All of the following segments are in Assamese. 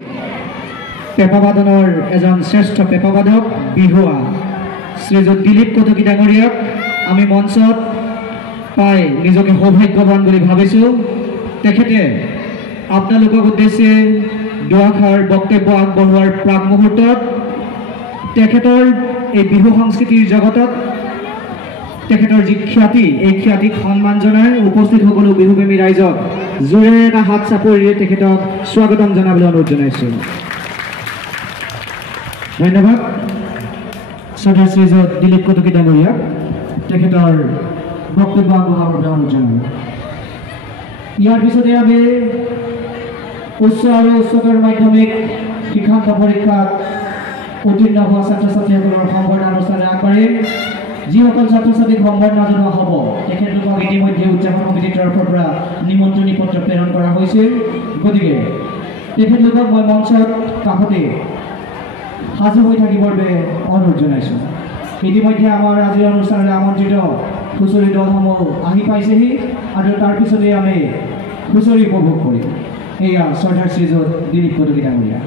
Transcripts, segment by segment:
পেপাবাদনৰ এজন শ্ৰেষ্ঠ পেপাবাদক বিহুৱা শ্ৰীযুত দিলীপ কটকী ডাঙৰীয়াক আমি মঞ্চত পাই নিজকে সৌভাগ্যৱান বুলি ভাবিছোঁ। তেখেতে আপোনালোকক উদ্দেশ্যে দুআষাৰ বক্তব্য আগবঢ়োৱাৰ প্ৰাক মুহূৰ্তত তেখেতৰ এই বিহু সংস্কৃতিৰ জগতত তেখেতৰ যি খ্যাতি এই খ্যাতিক সন্মান জনাই উপস্থিত সকলো বিহুপ্ৰেমী ৰাইজক জোৰে এটা হাত চাপৰিৰে তেখেতক স্বাগতম জনাবলৈ অনুৰোধ জনাইছোঁ। ধন্যবাদ শ্ৰদ্ধাৰ শ্ৰীযুত দিলীপ কটকী ডাঙৰীয়াক তেখেতৰ বক্তব্য আগবঢ়াবৰ বাবে অনুৰোধ জনালোঁ। ইয়াৰ পিছতে আমি উচ্চ আৰু উচ্চতৰ মাধ্যমিক শিক্ষান্ত পৰীক্ষাত উত্তীৰ্ণ হোৱা ছাত্ৰ ছাত্ৰীসকলৰ সম্বৰ্ধনা অনুষ্ঠানে আগবাঢ়িম। যিসকল ছাত্ৰ ছাত্ৰীক সম্বৰ্ধনা জনোৱা হ'ব তেখেতলোকক ইতিমধ্যে উদযাপন সমিতিৰ তৰফৰ পৰা নিমন্ত্ৰণী পত্ৰ প্ৰেৰণ কৰা হৈছে। গতিকে তেখেতলোকক মই মঞ্চত কাষতে সাজু হৈ থাকিবৰ বাবে অনুৰোধ জনাইছোঁ। ইতিমধ্যে আমাৰ আজিৰ অনুষ্ঠানলৈ আমন্ত্ৰিত হুঁচৰি দলসমূহ আহি পাইছেহি আৰু তাৰপিছতে আমি হুঁচৰি উপভোগ কৰিম। এয়া শ্ৰদ্ধাৰ শ্ৰীযুত দিলীপ কটকী ডাঙৰীয়া।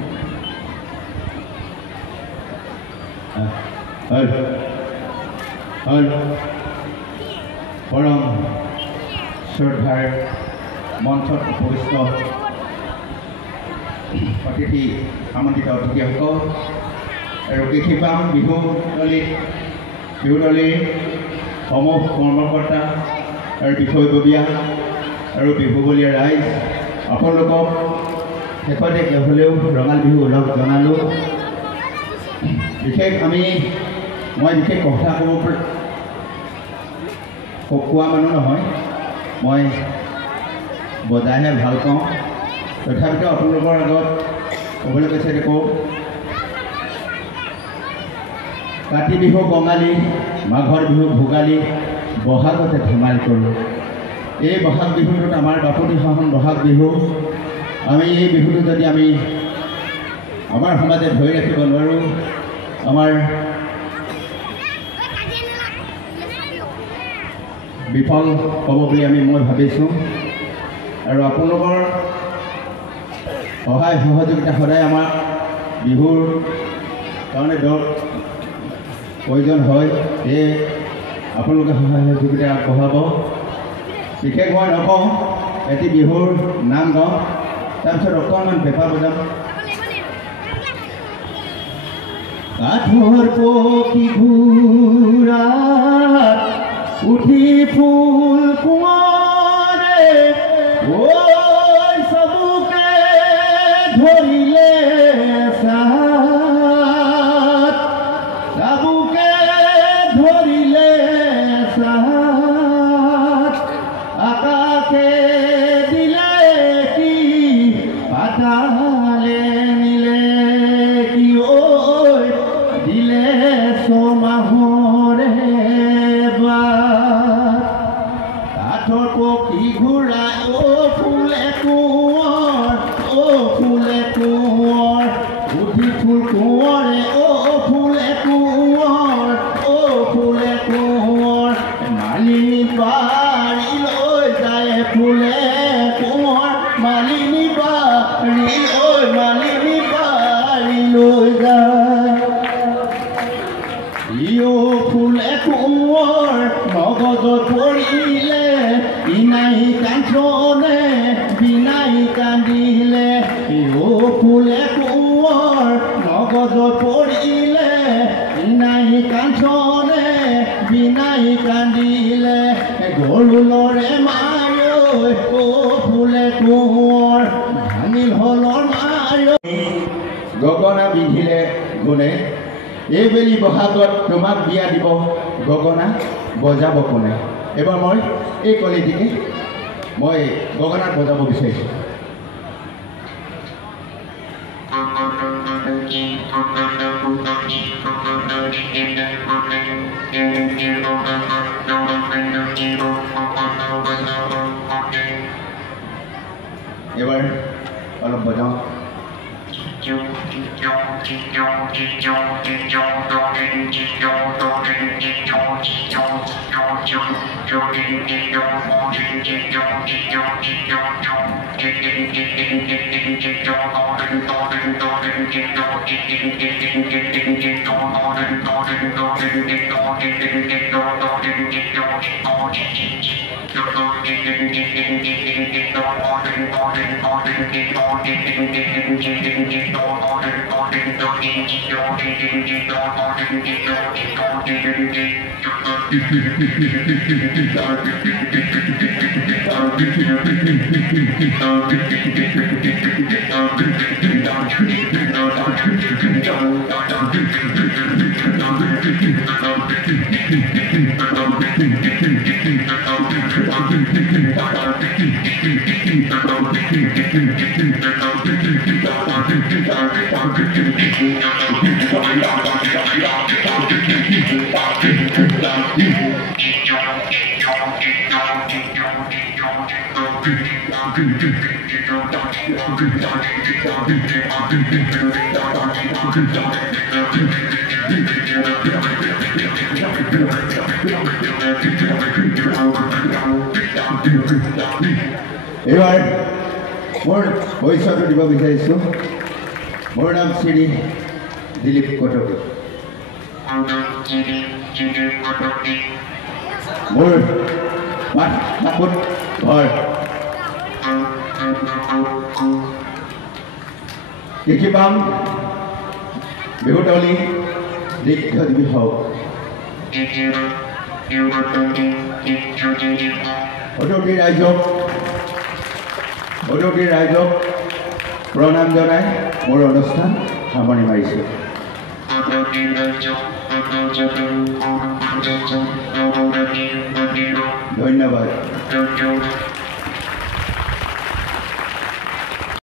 পৰম শ্ৰদ্ধাৰ মঞ্চত উপবিষ্ট অতিথি আমন্ত্ৰিত অতিথিসকল আৰু কৃষিপাম বিহুতলীৰ সমূহ কৰ্মকৰ্তা আৰু বিষয়ববীয়া আৰু বিহুবলীয়া ৰাইজ, আপোনালোকক শেষতে হ'লেও ৰঙাল বিহু ওলগ জনালোঁ। মই বিশেষ কথা কোৱা মানুহ নহয়, মই বজাইহে ভাল পাওঁ। তথাপিতো আপোনালোকৰ আগত ক'বলৈ কৈছে কওঁ। কাতি বিহু কঙালী, মাঘৰ বিহু ভোগালী, বহাগতে ধেমালি কৰোঁ। এই বহাগ বিহুটোত আমাৰ বাপতি সাহোন বহাগ বিহু। আমি এই বিহুটো যদি আমি আমাৰ সমাজে ধৰি ৰাখিব নোৱাৰোঁ, আমাৰ বিফল হ'ব বুলি মই ভাবিছোঁ। আৰু আপোনালোকৰ সহায় সহযোগিতা সদায় আমাক বিহুৰ কাৰণে প্ৰয়োজন হয়। সেয়ে আপোনালোকে সহায় সহযোগিতা আগবঢ়াব। বিশেষ মই নকওঁ, এটি বিহুৰ নাম গাওঁ, তাৰপিছত অকণমান পেঁপা বজাম। কাঠৰ পক্ষী ঘূৰাত উঠি ফুল কোঁৱৰে, ঐ চবুকে ধৰিলে চাত, চবুকে ধৰিলে চাত, আকাশে দিলে কি পাতালে নিলে কি, ঐ দিলে ছমাহৰে বাট। কাঠৰ পক্ষী ঘূৰাই অ ফুলে কোঁৱৰ, অ ফুলে কোঁৱৰ, উঠি ফুল কোঁৱৰে, অ ফুলে কোঁৱৰ, অ ফুলে কোঁৱৰ, মালিনী বাৰী লৈ যায় ফুলে কোঁৱৰ, মালিনী বাৰী লৈ, মালিনী বাৰী লৈ যায়। ইও ফুলে কোঁৱৰ মগজত পৰিলে, বিনাই কাঞ্চনে বিনাই কান্দিলে। ইও ফুলে কোঁৱৰ মগজত পৰিলে, বিনাই কাঞ্চনে বিনাই কান্দিলে। গৰুলৰে মায় অ ফুলে কোঁৱৰ, ভাঙিল হলৰ মায়। গগনা বিন্ধিলে গুণে, এইবেলি বহাগত তোমাক বিয়া দিব গগনা, বজাব কোনে। এবাৰ মই এই কলিটিকে মই গগনাত বজাব বিচাৰিছোঁ। এবাৰ অলপ বজাওঁ। এইবাৰ মোৰ পৰিচয়টো দিব বিচাৰিছোঁ। মোৰ নাম শ্ৰী দিলীপ কটকী। মোৰ মাথাপুত ঘৰ কৃষিপাম বিহুতলী দীৰ্ঘজীৱী হওক। অতিথি ৰাইজক প্ৰণাম জনাই মোৰ অনুষ্ঠান সামৰণি মাৰিছোঁ। ধন্যবাদ।